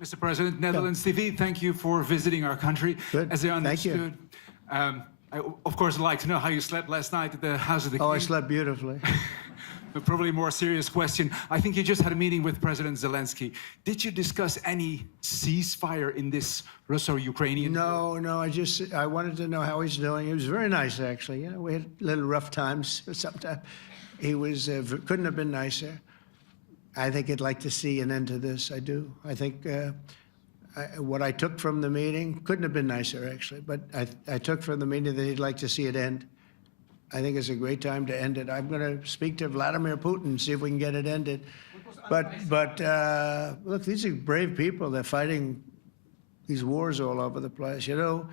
Mr. President, Netherlands TV, thank you for visiting our country. Good. As I Thank you. understood, I, of course, would like to know how you slept last night at the House of the King. Oh, I slept beautifully. But probably a more serious question. I think you just had a meeting with President Zelensky. Did you discuss any ceasefire in this Russo-Ukrainian? No, I wanted to know how he's doing. He was very nice, actually. You know, we had little rough times sometimes. He was, couldn't have been nicer. I think he'd like to see an end to this. I do. I think what I took from the meeting couldn't have been nicer, actually. But I took from the meeting that he'd like to see it end. I think it's a great time to end it. I'm going to speak to Vladimir Putin, see if we can get it ended. But look, these are brave people. They're fighting these wars all over the place. You know,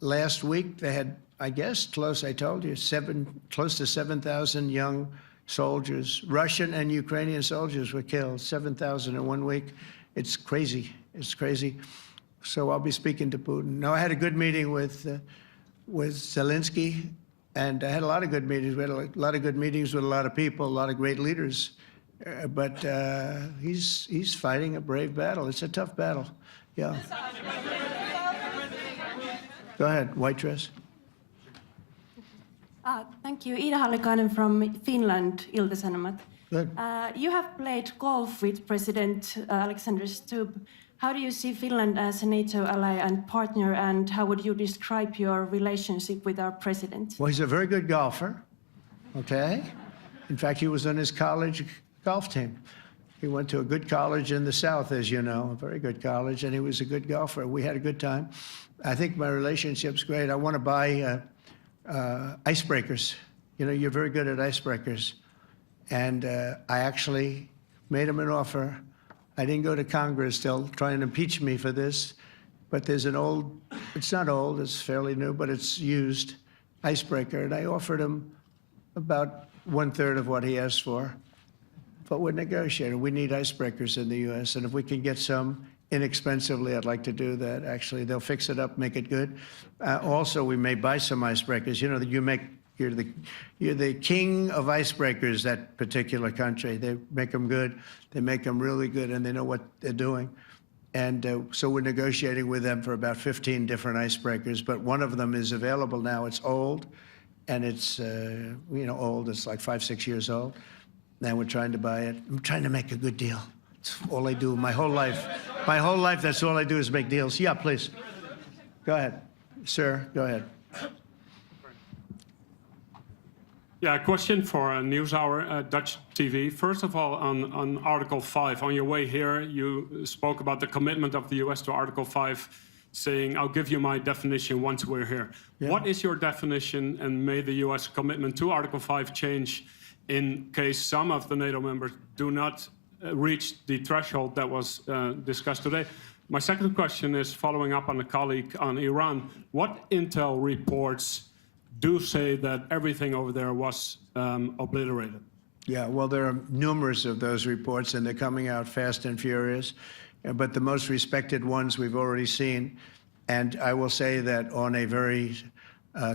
last week they had, I guess, I told you, close to 7,000 young soldiers, Russian and Ukrainian soldiers were killed, 7,000 in 1 week. It's crazy. It's crazy. So I'll be speaking to Putin. No, I had a good meeting with Zelensky. And I had a lot of good meetings. We had a lot of good meetings with a lot of people, a lot of great leaders. But he's fighting a brave battle. It's a tough battle. Yeah. Go ahead, white dress. Thank you. Ida Hallikainen from Finland, Ilta-Sanomat. Good. You have played golf with President Alexander Stubb. How do you see Finland as a NATO ally and partner, and how would you describe your relationship with our president? Well, he's a very good golfer, okay? In fact, he was on his college golf team. He went to a good college in the South, as you know, a very good college, and he was a good golfer. We had a good time. I think my relationship's great. I want to buy icebreakers. You know, you're very good at icebreakers. And I actually made him an offer. I didn't go to Congress. They'll try and impeach me for this. But there's an old, it's not old, it's fairly new, but it's used icebreaker. And I offered him about 1/3 of what he asked for. But we're negotiating. We need icebreakers in the U.S. And if we can get some inexpensively, I'd like to do that. Actually, they'll fix it up, make it good. Also, we may buy some icebreakers. You know, you're the king of icebreakers, that particular country. They make them good. They make them really good, and they know what they're doing. And so we're negotiating with them for about 15 different icebreakers, but one of them is available now. It's old, and it's, you know, old. It's like 5, 6 years old. Now we're trying to buy it. I'm trying to make a good deal. It's all I do my whole life. My whole life, that's all I do is make deals. Yeah, please. Go ahead. Sir, go ahead. Yeah, a question for NewsHour, Dutch TV. First of all, on Article 5, on your way here, you spoke about the commitment of the U.S. to Article 5, saying, I'll give you my definition once we're here. Yeah. What is your definition, and may the U.S. commitment to Article 5 change in case some of the NATO members do not reach the threshold that was discussed today? My second question is following up on a colleague on Iran. What intel reports do say that everything over there was obliterated? Yeah, well, there are numerous of those reports, and they're coming out fast and furious. But the most respected ones we've already seen. And I will say that on a very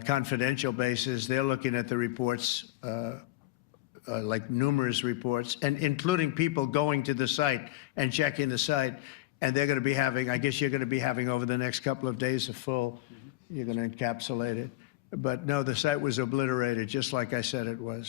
confidential basis, they're looking at the reports, like numerous reports, and including people going to the site and checking the site. And they're going to be having, I guess you're going to be having over the next couple of days a full, you're going to encapsulate it. But no, the site was obliterated, just like I said it was.